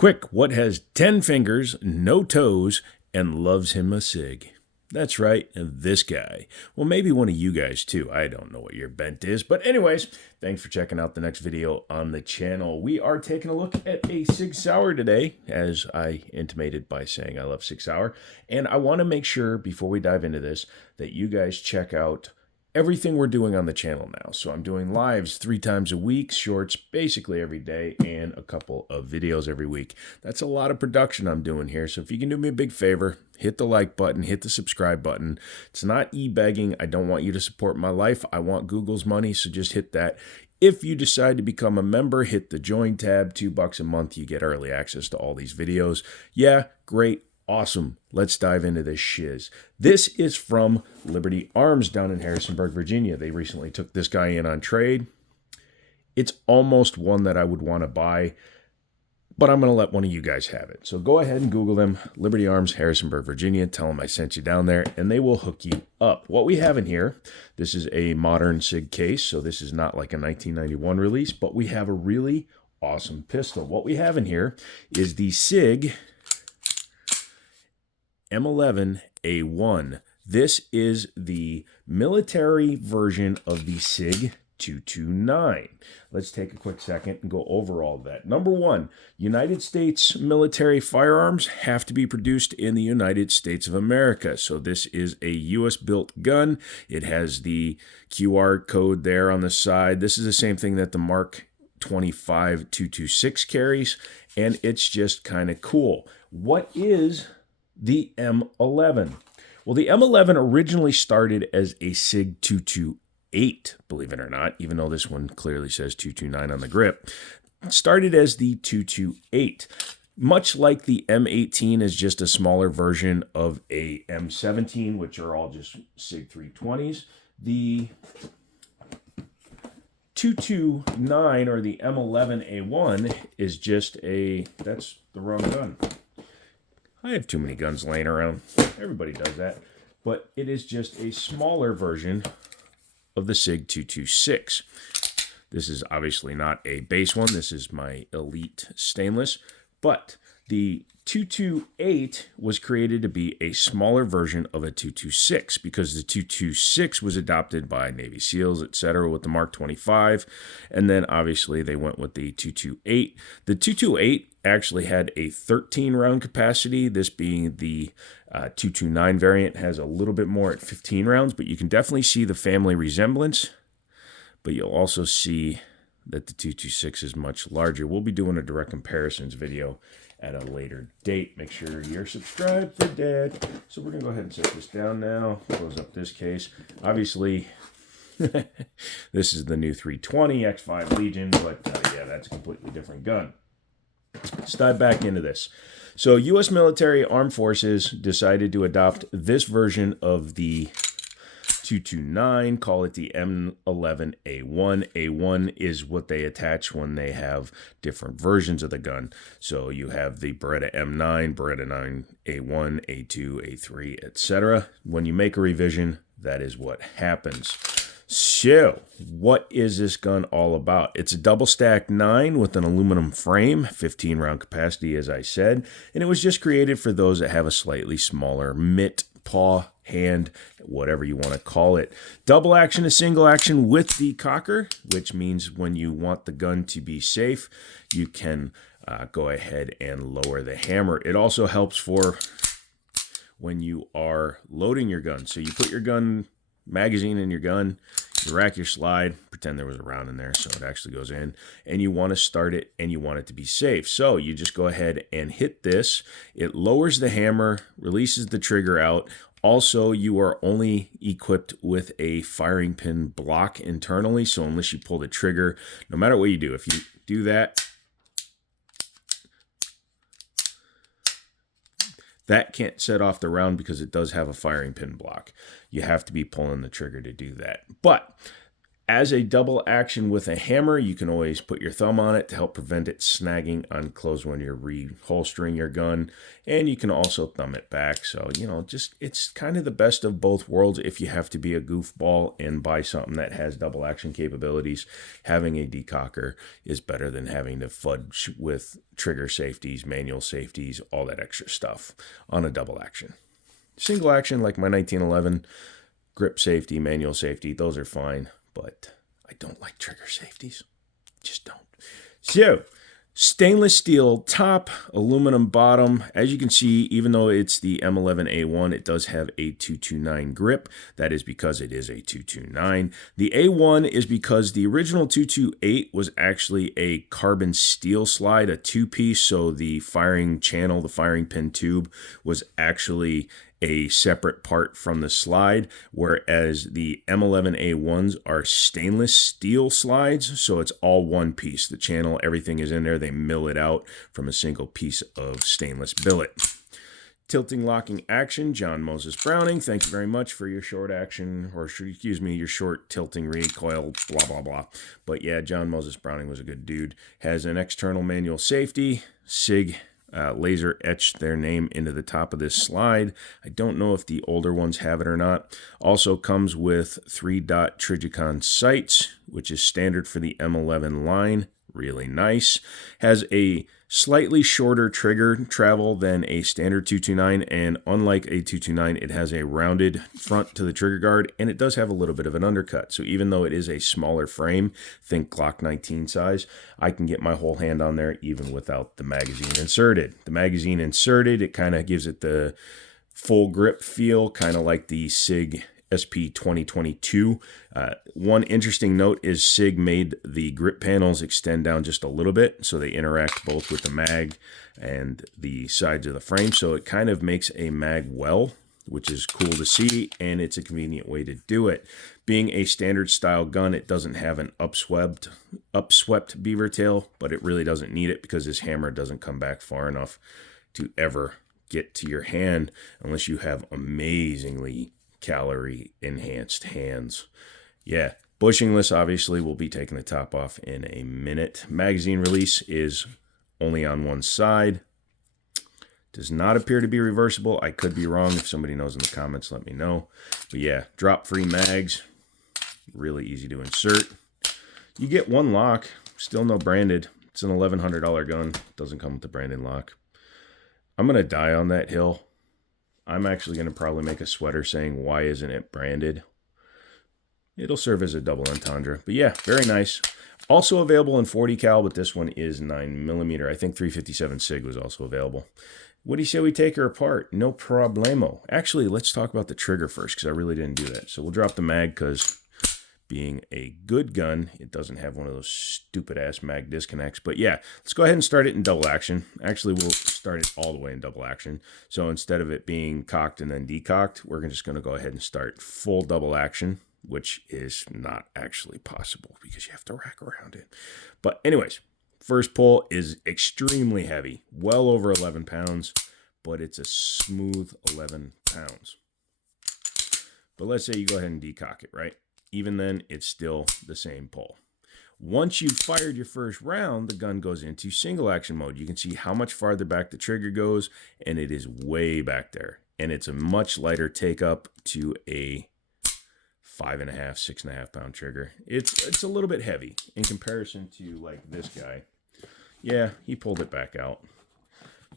Quick, what has 10 fingers, no toes, and loves him a SIG? That's right, this guy. Well, maybe one of you guys too. I don't know what your bent is. But anyways, thanks for checking out the next video on the channel. We are taking a look at a SIG Sauer today, as I intimated by saying I love SIG Sauer. And I want to make sure, before we dive into this, that you guys check out everything we're doing on the channel now. So I'm doing lives 3 times a week, shorts basically every day, and a couple of videos every week. That's a lot of production I'm doing here. So if you can do me a big favor, hit the like button, hit the subscribe button. It's not e-begging. I don't want you to support my life. I want Google's money, so just hit that. If you decide to become a member, hit the join tab, $2 a month. You get early access to all these videos. Yeah, great. Awesome. Let's dive into this shiz. This is from Liberty Arms down in Harrisonburg, Virginia. They recently took this guy in on trade. It's almost one that I would want to buy, but I'm going to let one of you guys have it. So go ahead and Google them, Liberty Arms, Harrisonburg, Virginia. Tell them I sent you down there, and they will hook you up. What we have in here, this is a modern SIG case, so this is not like a 1991 release, but we have a really awesome pistol. What we have in here is the SIG M11 A1. This is the military version of the SIG 229. Let's take a quick second and go over all of that. Number one, United States military firearms have to be produced in the United States of America. So this is a U.S. built gun. It has the QR code there on the side. This is the same thing that the Mark 25 226 carries, and it's just kind of cool. What is the M11? Well, the M11 originally started as a SIG 228, believe it or not, even though this one clearly says 229 on the grip. It started as the 228. Much like the M18 is just a smaller version of a M17, which are all just SIG 320s. The 229, or the M11 A1, is just that's the wrong gun. I have too many guns laying around. Everybody does that. But it is just a smaller version of the SIG 226. This is obviously not a base one. This is my Elite stainless. But the 228 was created to be a smaller version of a 226 because the 226 was adopted by Navy SEALs, etc., with the Mark 25. And then obviously they went with the 228. The 228 actually had a 13-round capacity. This being the 229 variant has a little bit more at 15 rounds, but you can definitely see the family resemblance. But you'll also see that the 226 is much larger. We'll be doing a direct comparisons video at a later date. Make sure you're subscribed for Dad. So we're going to go ahead and set this down now. Close up this case. Obviously, this is the new 320 X5 Legion, but yeah, that's a completely different gun. Let's dive back into this. So U.S. military armed forces decided to adopt this version of the 229, call it the M11 A1. A1 is what they attach when they have different versions of the gun. So you have the Beretta M9, Beretta 9 A1, A2, A3, etc. When you make a revision, that is what happens. So, what is this gun all about? It's a double stack 9 with an aluminum frame, 15-round capacity, as I said, and it was just created for those that have a slightly smaller mitt, paw, hand, whatever you want to call it. Double action to single action with the cocker, which means when you want the gun to be safe, you can go ahead and lower the hammer. It also helps for when you are loading your gun. So you put your gun magazine in your gun, you rack your slide, pretend there was a round in there so it actually goes in, and you want to start it and you want it to be safe. So you just go ahead and hit this. It lowers the hammer, releases the trigger out. Also, you are only equipped with a firing pin block internally, so unless you pull the trigger, no matter what you do, if you do that, that can't set off the round because it does have a firing pin block. You have to be pulling the trigger to do that. But As a double action with a hammer, you can always put your thumb on it to help prevent it snagging on clothes when you're reholstering your gun. And you can also thumb it back. So, you know, just it's kind of the best of both worlds. If you have to be a goofball and buy something that has double action capabilities, having a decocker is better than having to fudge with trigger safeties, manual safeties, all that extra stuff on a double action. Single action, like my 1911, grip safety, manual safety, those are fine. But I don't like trigger safeties. Just don't. So, stainless steel top, aluminum bottom. As you can see, even though it's the M11 A1, it does have a 229 grip. That is because it is a 229. The A1 is because the original 228 was actually a carbon steel slide, a two-piece, so the firing channel, the firing pin tube, was actually a separate part from the slide, whereas the M11 A1s are stainless steel slides, so it's all one piece. The channel, everything is in there. They mill it out from a single piece of stainless billet. Tilting locking action, John Moses Browning, thank you very much for your short action, or excuse me, your short tilting recoil, blah, blah, blah. But yeah, John Moses Browning was a good dude. Has an external manual safety, SIG laser etched their name into the top of this slide. I don't know if the older ones have it or not. Also comes with 3-dot Trijicon sights, which is standard for the M11 line. Really nice. Has a slightly shorter trigger travel than a standard 229, and unlike a 229, it has a rounded front to the trigger guard, and it does have a little bit of an undercut. So even though it is a smaller frame, think Glock 19 size, I can get my whole hand on there even without the magazine inserted. The magazine inserted, it kind of gives it the full grip feel, kind of like the SIG SP 2022. One interesting note is SIG made the grip panels extend down just a little bit, so they interact both with the mag and the sides of the frame, so it kind of makes a mag well, which is cool to see, and it's a convenient way to do it. Being a standard style gun, it doesn't have an upswept beaver tail, but it really doesn't need it because this hammer doesn't come back far enough to ever get to your hand unless you have amazingly calorie enhanced hands. Yeah, bushingless obviously will be taking the top off in a minute. Magazine release is only on one side. Does not appear to be reversible. I could be wrong. If somebody knows in the comments, let me know. But yeah, drop free mags, really easy to insert. You get one lock, still no branded. It's an $1,100 gun, doesn't come with the branded lock. I'm gonna die on that hill. I'm actually going to probably make a sweater saying, why isn't it branded? It'll serve as a double entendre. But yeah, very nice. Also available in 40 cal, but this one is 9mm. I think 357 SIG was also available. What do you say we take her apart? No problemo. Actually, let's talk about the trigger first, because I really didn't do that. So we'll drop the mag, because being a good gun, it doesn't have one of those stupid-ass mag disconnects. But yeah, let's go ahead and start it in double action. Actually, we'll start it all the way in double action. So instead of it being cocked and then decocked, we're just going to go ahead and start full double action, which is not actually possible because you have to rack around it. But anyways, first pull is extremely heavy, well over 11 pounds, but it's a smooth 11 pounds. But let's say you go ahead and decock it, right? Even then, it's still the same pull. Once you've fired your first round, the gun goes into single action mode. You can see how much farther back the trigger goes, and it is way back there. And it's a much lighter take up to a 5.5, 6.5 pound trigger. It's a little bit heavy in comparison to like this guy. Yeah, he pulled it back out.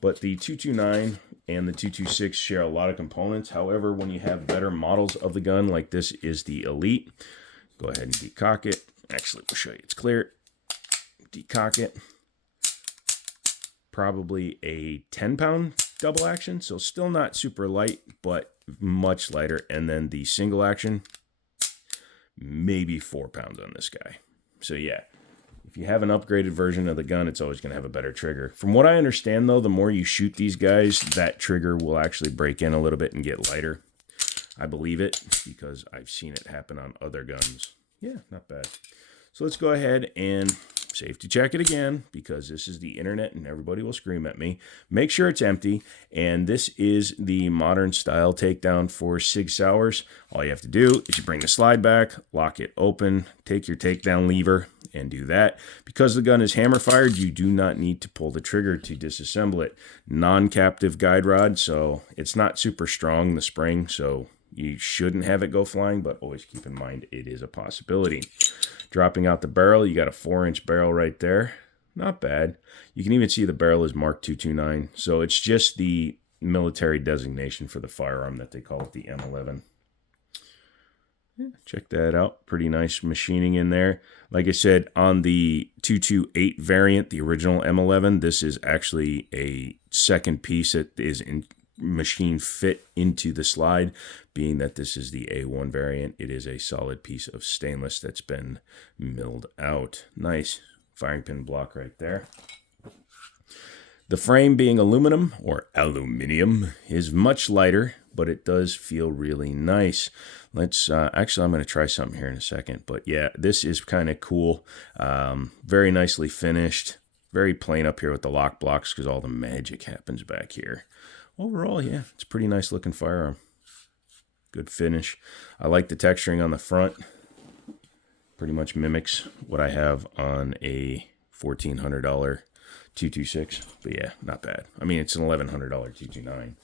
But the 229 and the 226 share a lot of components. However, when you have better models of the gun, like this is the Elite, go ahead and decock it. Actually, we'll show you it's clear. Decock it. Probably a 10-pound double action, so still not super light, but much lighter. And then the single action, maybe 4 pounds on this guy. So yeah. If you have an upgraded version of the gun, it's always going to have a better trigger. From what I understand, though, the more you shoot these guys, that trigger will actually break in a little bit and get lighter. I believe it because I've seen it happen on other guns. Yeah, not bad. So let's go ahead and safety check it again, because this is the internet and everybody will scream at me. Make sure it's empty, and this is the modern style takedown for SIG Sauers. All you have to do is you bring the slide back, lock it open, take your takedown lever, and do that. Because the gun is hammer fired, you do not need to pull the trigger to disassemble it. Non-captive guide rod, so it's not super strong, the spring, so you shouldn't have it go flying, but always keep in mind it is a possibility. Dropping out the barrel, you got a 4-inch barrel right there. Not bad. You can even see the barrel is Mark 229. So it's just the military designation for the firearm that they call it the M11. Yeah, check that out. Pretty nice machining in there. Like I said, on the 228 variant, the original M11, this is actually a second piece that is in machine fit into the slide. Being that this is the A1 variant, it is a solid piece of stainless that's been milled out. Nice firing pin block right there. The frame, being aluminum or aluminium, is much lighter, but it does feel really nice. Let's actually, I'm going to try something here in a second, but yeah, this is kind of cool. Very nicely finished. Very plain up here with the lock blocks because all the magic happens back here. Overall, yeah, it's a pretty nice looking firearm. Good finish. I like the texturing on the front. Pretty much mimics what I have on a $1,400 226. But yeah, not bad. I mean, it's an $1,100 229.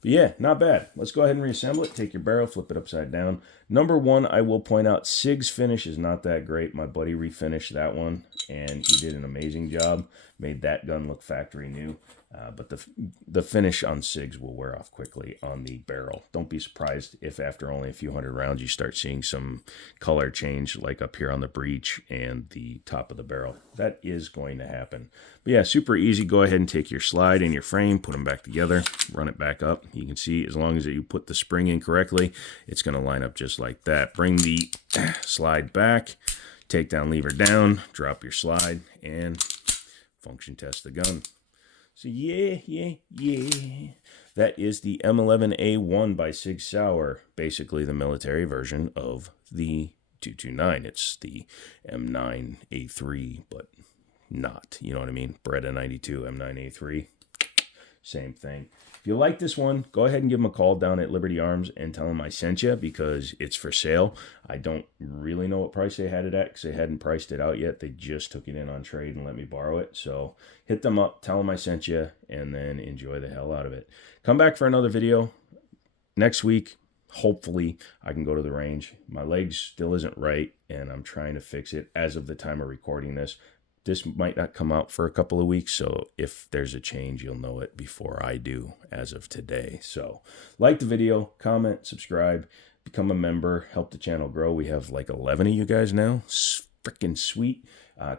But yeah, not bad. Let's go ahead and reassemble it. Take your barrel, flip it upside down. Number one, I will point out, SIG's finish is not that great. My buddy refinished that one, and he did an amazing job. Made that gun look factory new. But the finish on SIGs will wear off quickly on the barrel. Don't be surprised if after only a few hundred rounds you start seeing some color change, like up here on the breech and the top of the barrel. That is going to happen. But yeah, super easy. Go ahead and take your slide and your frame, put them back together, run it back up. You can see as long as you put the spring in correctly, it's going to line up just like that. Bring the slide back, takedown lever down, drop your slide, and function test the gun. So yeah. That is the M11 A1 by SIG Sauer, basically the military version of the 229. It's the M9 A3, but not, you know what I mean? Beretta 92, M9 A3, same thing. If you like this one, go ahead and give them a call down at Liberty Arms and tell them I sent you, because it's for sale. I don't really know what price they had it at because they hadn't priced it out yet. They just took it in on trade and let me borrow it. So hit them up, tell them I sent you, and then enjoy the hell out of it. Come back for another video next week. Hopefully I can go to the range. My leg still isn't right, and I'm trying to fix it as of the time of recording this. This might not come out for a couple of weeks, so if there's a change, you'll know it before I do as of today. So like the video, comment, subscribe, become a member, help the channel grow. We have like 11 of you guys now. Freaking sweet.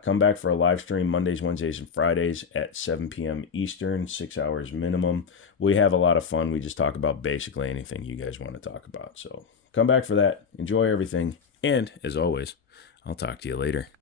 Come back for a live stream Mondays, Wednesdays, and Fridays at 7 p.m. Eastern, 6 hours minimum. We have a lot of fun. We just talk about basically anything you guys want to talk about. So come back for that. Enjoy everything. And as always, I'll talk to you later.